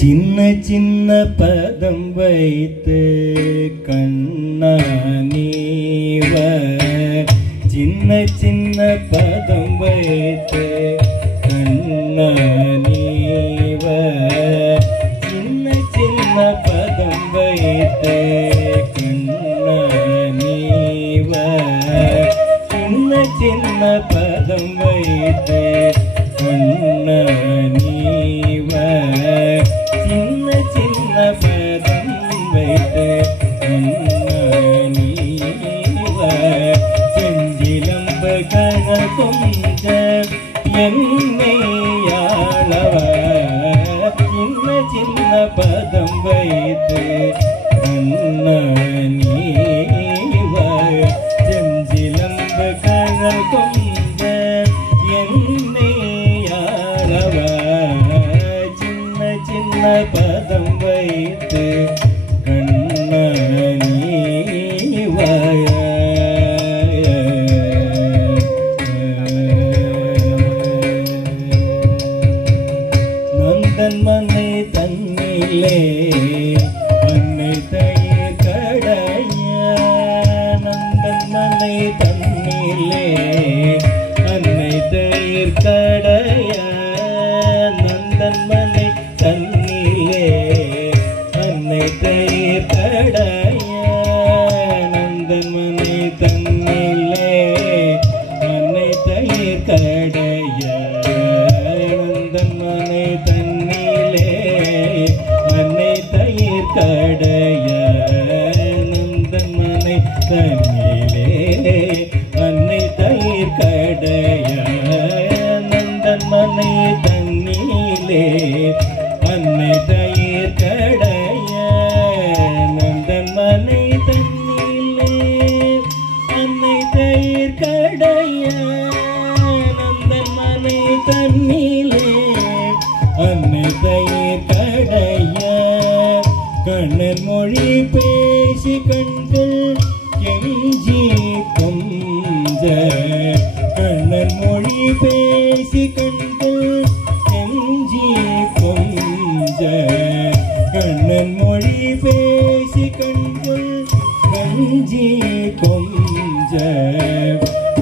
சின்ன சின்ன பதம் வைத்து கண்ணா நீவ சின்ன சின்ன பதம் வைத்து கண்ணா நீவ சின்ன சின்ன பதம் வைத்து கண்ணா நீவ சின்ன சின்ன பதம் வைத்து கண்ணா நீவ சின்ன சின்ன பதம் வைத்து நீவ செஞ்சிலம்ப கண கொஞ்ச என்னையாளவ சின்ன சின்ன பதம் வைத்து நீவ செஞ்சிலம்ப கண கொஞ்ச என்னையாளவ சின்ன சின்ன பதம் வைத்து கண்ணா நீவ நந்தன் மனை தன்னிலே அன்னை தயிர் கடைய நந்தன் மனை தன்னிலே அன்னை தயிர் கடைய நந்தன் மனை தன்னிலே அன்னை தயிர் கடைய நந்தன் மனை தன்னிலே அன்னை தயிர் கடைய நந்தன் மனை தன்னிலே அன்னை தயிர் கடைய நந்தன் மனை தன்னிலே அன்னை தயிர் கடைய நந்தன் மனை தன்னிலே அன்னை தயிர் கடைய நந்தன் மனை தன்னிலே அன்னை தயிர் கடைய நந்தன் மனை தன்னிலே அன்னை தயிர் கடைய கண்ணன் மொழி பேசி கண்கள் கெஞ்சி கொஞ்ச கண்ணன் மொழி பேசி கண்கள் கெஞ்சி கொஞ்ச கண்ணன் மொழி பேசி கண்கள் கஞ்சி கொஞ்ச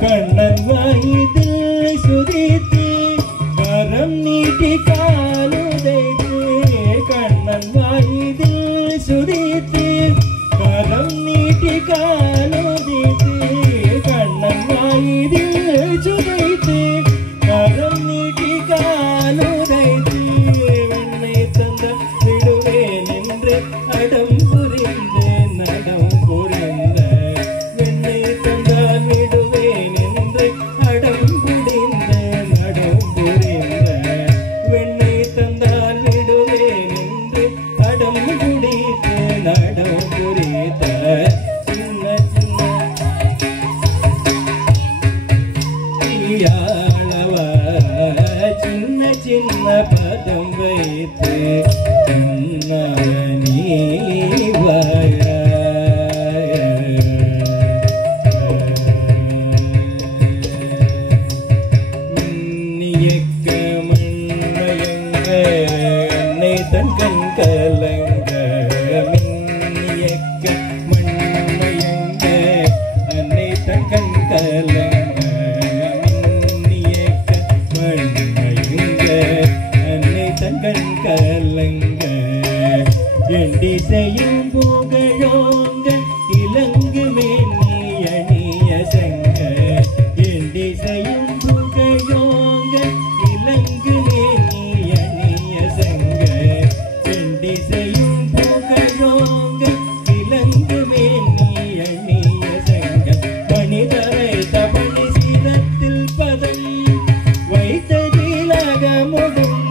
கண்ணன் வாய்து சுதித்து கரம் நீட்டி காலுதைத்து கண்ணன் வாய்து சுதித்து கரம் நீட்டி காலுதைத்து கண்ணன் வாய்து சுதைத்து கரம் நீட்டி காலுதைத்து வெண்ணை தந்த விடுவேன் என்று அடம் புரிந்து நடம் புரிந்த வெண்ணை தந்தால் விடுவேன் என்று அடம் புரிந்து நடம் புரிந்த வெண்ணை தந்தால் விடுவேன் என்று அடம் புரித்து நடம் புரித்த சின்ன சின்ன ஈயாளவ சின்ன சின்ன பதம் வைத்து கண்ணா நீவ மின்னியக்க மண்மயங்க அன்னை தன் கண் கலங்க மின்னியக்க மண்மயங்க அன்னை தன் கண் கலங்க மின்னியக்க மண்மயங்க அன்னை தன் கண் கலங்க எண்டிசையும் புகழோங்க இலங்கு மேனி அணிய சங்க எண்டிசையும் புகழோங்க இலங்கு மேனி அணிய சங்க எண்டிசையும் புகழோங்க இலங்கு மேனி அணிய சங்க பணிதரை தபணி சீதத்தில் பதம் வைத்ததிலக முடும்